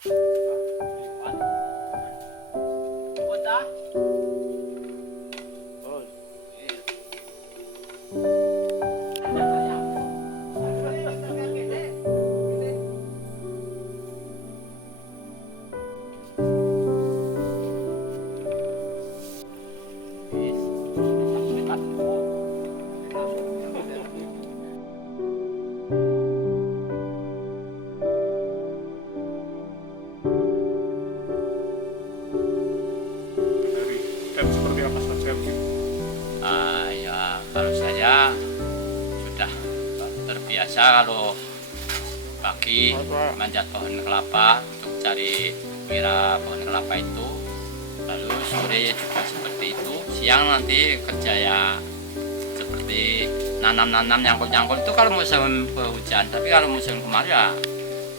Dan seperti apa saja gitu? Ya kalau saya sudah terbiasa kalau pagi manjat pohon kelapa untuk cari mira pohon kelapa itu, lalu sore juga seperti itu, siang nanti kerja ya seperti nanam-nanam nyangkul-nyangkul itu kalau musim hujan, tapi kalau musim kemarau ya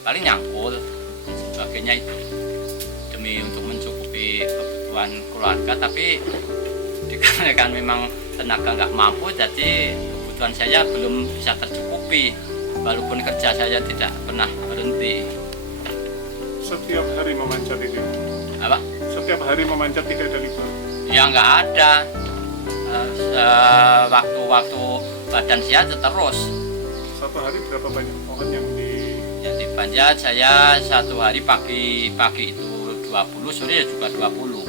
paling nyangkul dan sebagainya itu demi untuk mencukupi kebutuhan keluarga. Tapi dikarenakan memang tenaga nggak mampu, jadi kebutuhan saya belum bisa tercukupi walaupun kerja saya tidak pernah berhenti. Setiap hari memanjat ini? Apa? Setiap hari memanjat tidak ada libur? Ya nggak ada. Waktu-waktu badan sehat terus. Satu hari berapa banyak pohon yang dipanjat? Saya satu hari pagi itu 20, sore juga 20.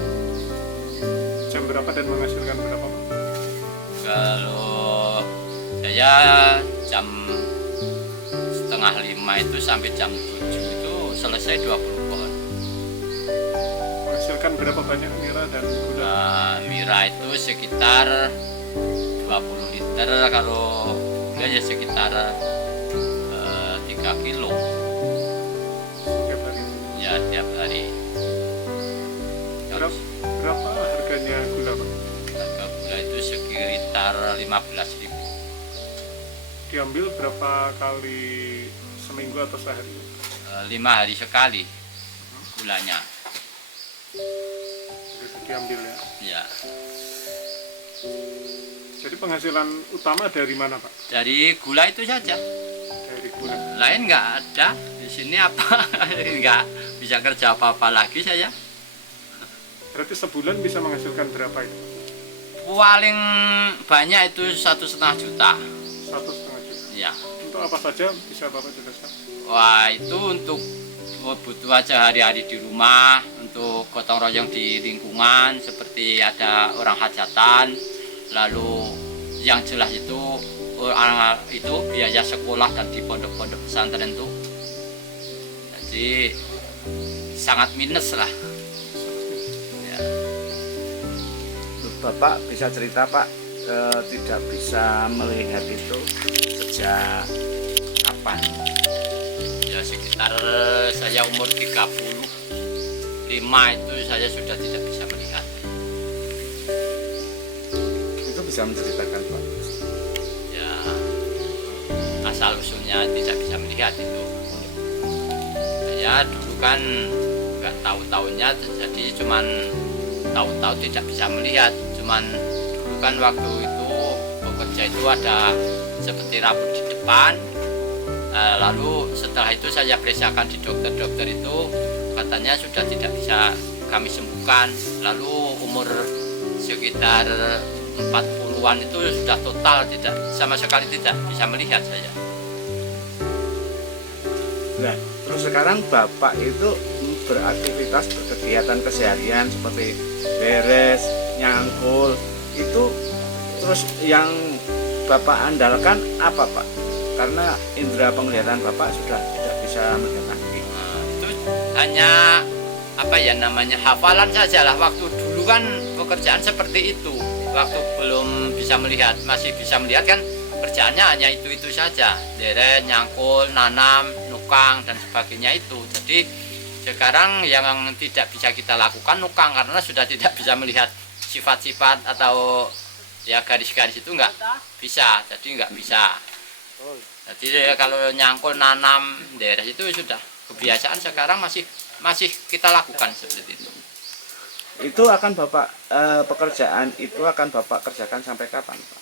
Jam berapa dan menghasilkan berapa, Pak? Kalau saya jam 4:30 itu sampai jam 7 itu selesai 20 pohon. Menghasilkan berapa banyak nira dan gula? Mira itu sekitar 20 liter, kalau gula ya sekitar 3 kilo. Setiap hari? Ya, tiap hari. Berapa harganya gula, Pak? Harga gula itu sekitar 15.000. Diambil berapa kali seminggu atau sehari? 5 hari sekali gulanya. Itu diambil ya? Ya. Jadi penghasilan utama dari mana, Pak? Dari gula itu saja. Dari gula. Lain nggak ada. Di sini apa? Nggak bisa kerja apa-apa lagi saya. Berarti sebulan bisa menghasilkan berapa itu? Paling banyak itu 1,5 juta. 1,5 juta. Ya. Untuk apa saja bisa Bapak jelaskan? Wah, itu untuk butuh aja hari-hari di rumah, untuk gotong royong di lingkungan, seperti ada orang hajatan, lalu yang jelas itu biaya sekolah dan di pondok-pondok pesantren itu. Jadi sangat minus lah. Ya. Bapak bisa cerita, Pak, tidak bisa melihat itu sejak kapan? Ya sekitar saya umur 35 itu saya sudah tidak bisa melihat. Itu bisa menceritakan, Pak? Ya asal usulnya tidak bisa melihat itu. Saya dulu kan nggak tahu tahunnya, jadi cuman tahu-tahu tidak bisa melihat. Cuman dulu kan waktu itu bekerja itu ada seperti rambut di depan. Lalu setelah itu saya periksakan di dokter itu katanya sudah tidak bisa kami sembuhkan. Lalu umur sekitar 40-an itu sudah total tidak, sama sekali tidak bisa melihat saya. Nah, terus sekarang Bapak itu beraktivitas, berkegiatan keseharian seperti beres, nyangkul, itu terus yang Bapak andalkan apa, Pak? Karena indera penglihatan Bapak sudah tidak bisa melihat lagi. Itu hanya apa ya namanya, hafalan saja lah. Waktu dulu kan pekerjaan seperti itu, waktu belum bisa melihat. Masih bisa melihat kan kerjaannya hanya itu saja, deret, nyangkul, nanam, nukang dan sebagainya itu. Jadi sekarang yang tidak bisa kita lakukan nukang, karena sudah tidak bisa melihat sifat-sifat atau ya garis-garis itu nggak bisa, jadi nggak bisa. Jadi kalau nyangkul, nanam, daerah itu sudah kebiasaan, sekarang masih kita lakukan seperti itu. Itu akan Bapak pekerjaan itu akan Bapak kerjakan sampai kapan, Pak?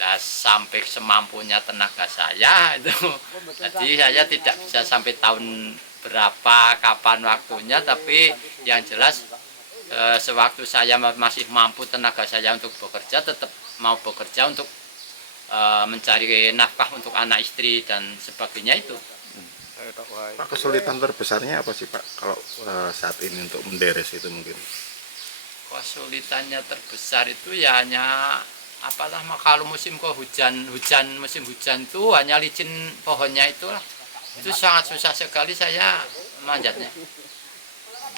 Nah, sampai semampunya tenaga saya itu. Jadi saya tidak bisa sampai tahun berapa kapan waktunya, tapi yang jelas sewaktu saya masih mampu tenaga saya untuk bekerja, tetap mau bekerja untuk mencari nafkah untuk anak istri dan sebagainya itu. Pak, kesulitan terbesarnya apa sih Pak kalau saat ini untuk menderes itu mungkin? Kesulitannya terbesar itu ya hanya apalah, kalau musim musim hujan itu hanya licin pohonnya itulah. Itu sangat susah sekali saya manjatnya.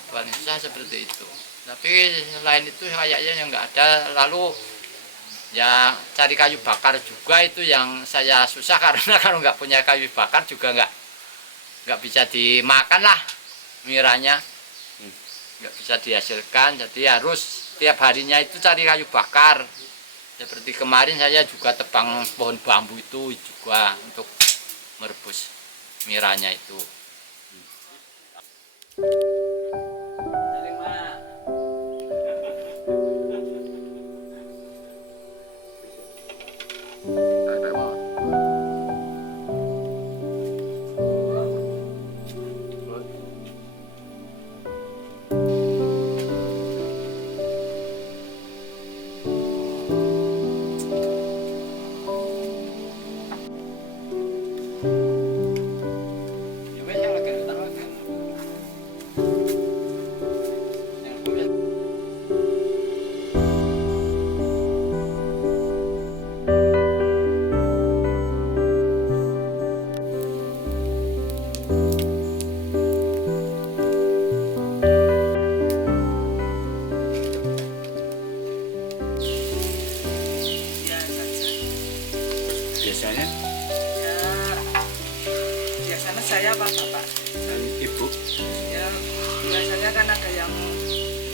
Paling susah seperti itu. Tapi lain itu kayaknya yang nggak ada. Lalu ya cari kayu bakar juga itu yang saya susah, karena kalau nggak punya kayu bakar juga nggak bisa dimakan lah miranya, nggak bisa dihasilkan. Jadi harus tiap harinya itu cari kayu bakar. Seperti kemarin saya juga tebang pohon bambu itu juga untuk merebus miranya itu. Ada Pak. Biasanya Ya, biasanya saya apa bapak? dan ibu Ya, biasanya kan ada yang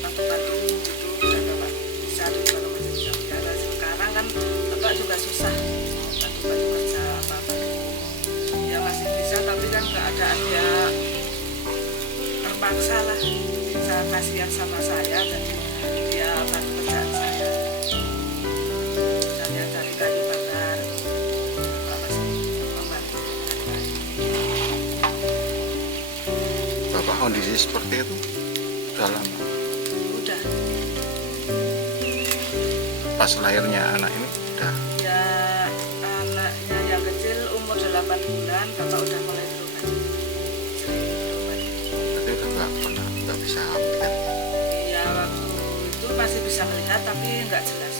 bantu-bantu gitu, udah bapak bisa tuh kalau masih bisa bicara. Sekarang kan bapak juga susah bantu-bantu kerja apa-apa. Ya masih bisa, tapi kan keadaan ya terpaksa lah. Saya kasihan sama saya dan dia bantu kerjaan saya. Misalnya cari kayu bakar, apa sih membantu cari kayu. Bapak kondisi seperti itu udah lama. Udah. Pas lahirnya anak ini udah. Ya anaknya yang kecil umur 8 bulan bapak udah mulai berobat. Berarti udah nggak bisa melihat. Iya waktu itu masih bisa melihat tapi nggak jelas.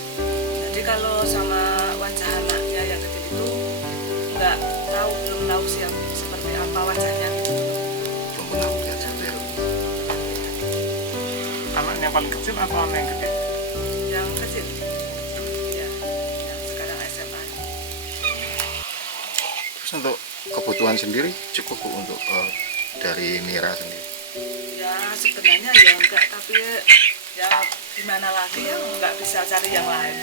Jadi kalau sama wajah anaknya yang kecil itu nggak tahu, belum tahu siapa seperti apa wajahnya gitu. Belum pernah melihat seperti itu. anaknya paling kecil atau anak yang gede? Yang kecil. Iya. Yang sekarang SMA. Terus untuk kebutuhan sendiri cukup Bu, untuk dari Mira sendiri. Ya sebenarnya ya enggak, tapi ya gimana lagi ya nggak bisa cari yang lain.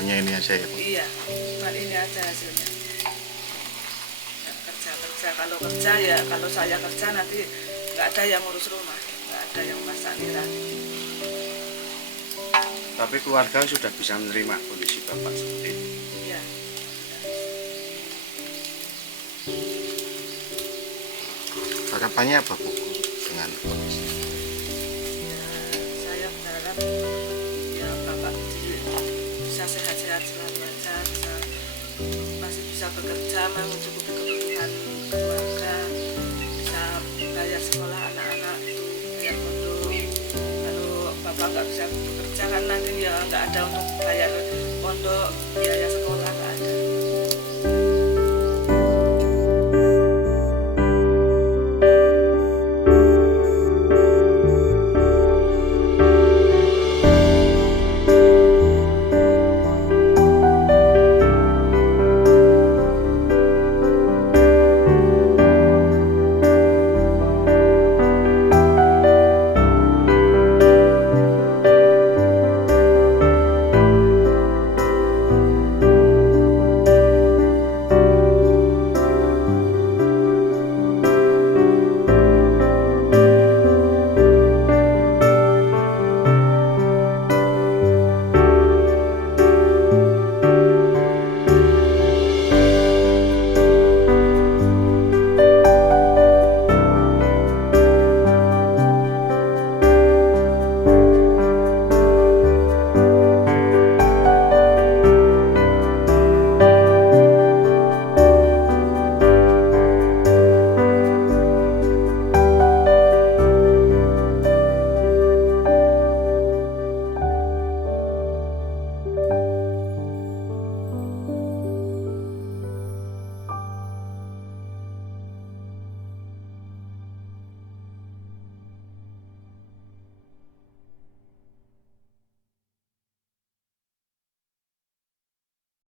Hanya ini aja ya Bu. Iya, cuma ini aja hasilnya. Ya, kerja kalau kerja ya kalau saya kerja nanti nggak ada yang ngurus rumah, nggak ada yang masak nira. Tapi keluarga sudah bisa menerima kondisi bapak seperti ini. Iya. Harapannya apa Bu dengan kondisi? Ya, saya berharap ya bapak bisa sehat-sehat selalu aja, masih bisa bekerja mencukupi kebutuhan keluarga, bisa bayar sekolah anak-anak itu, bayar pondok. Kalau bapak nggak bisa bekerja kan nanti ya nggak ada untuk bayar pondok, biaya sekolah.